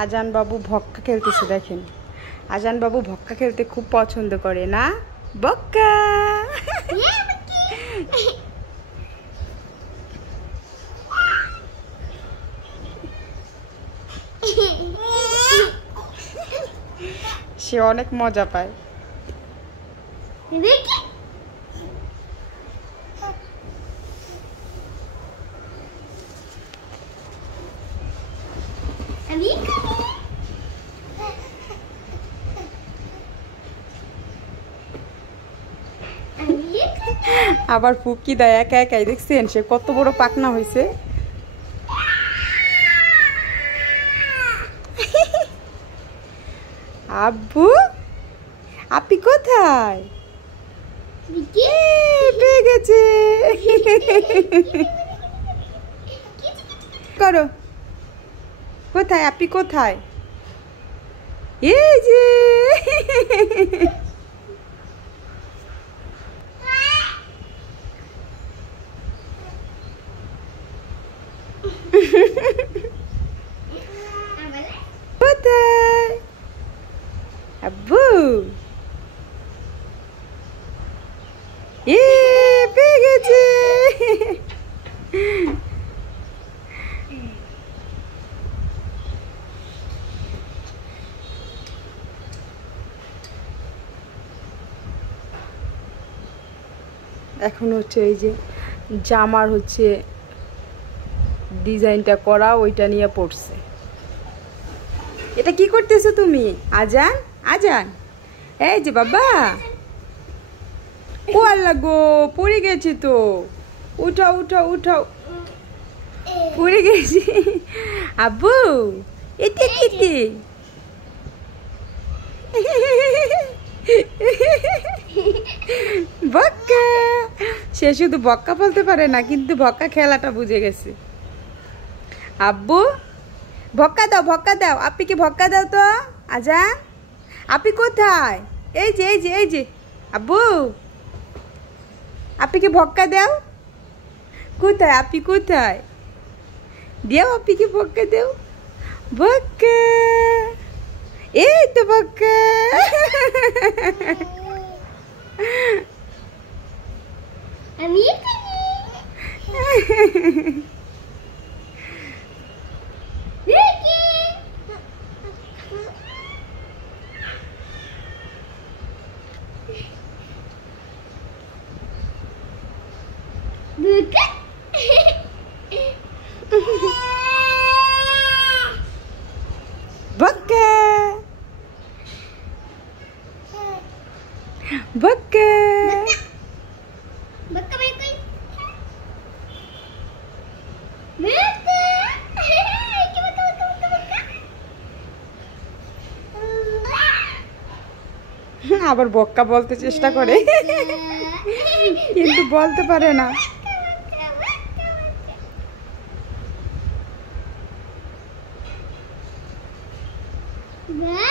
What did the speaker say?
আজান বাবু ভক্কা খেলতেছে দেখেন। আজান বাবু ভক্কা খেলতে খুব পছন্দ করে না? বক্কা সে অনেক মজা পায়। আবার ফুকি দেয় একা একাই, দেখছেন সে কত বড় পাকনা হয়েছে। আব্বু আপনি কোথায়? পেয়ে গেছে। করো কোথায় আপনি কোথায়? এই যে কোথায় আব্বু? পেয়ে গেছে। এখন হচ্ছে এই যে জামার হচ্ছে ডিজাইনটা করা, ওইটা নিয়ে পড়ছে। এটা কি করতেছো তুমি? আজান আজান এই যে বাবা, ও আল্লাহ গো পড়ে গেছে তো, উঠাও উঠাও উঠাও, পড়ে গেছি। আব্বু এতে এতে বক্কা, সে শুধু বক্কা বলতে পারে না, কিন্তু বক্কা খেলাটা বুঝে গেছে। আব্বু ভক্কা দাও, ভক্কা দাও, আপনি কি ভক্কা দাও তো? আজান আপনি কোথায়? এই যে এই যে এই যে আব্বু, আপনি কি ভক্কা দাও? কোথায় আপনি কোথায়? দেও আপনি কি ভক্কা দেও? ভক্কা, এই তো ভক্কা। আমি Baka Baka Baka baik. Baka. আবার বক্কা বলতে চেষ্টা করে, কিন্তু বলতে পারে না। Baka.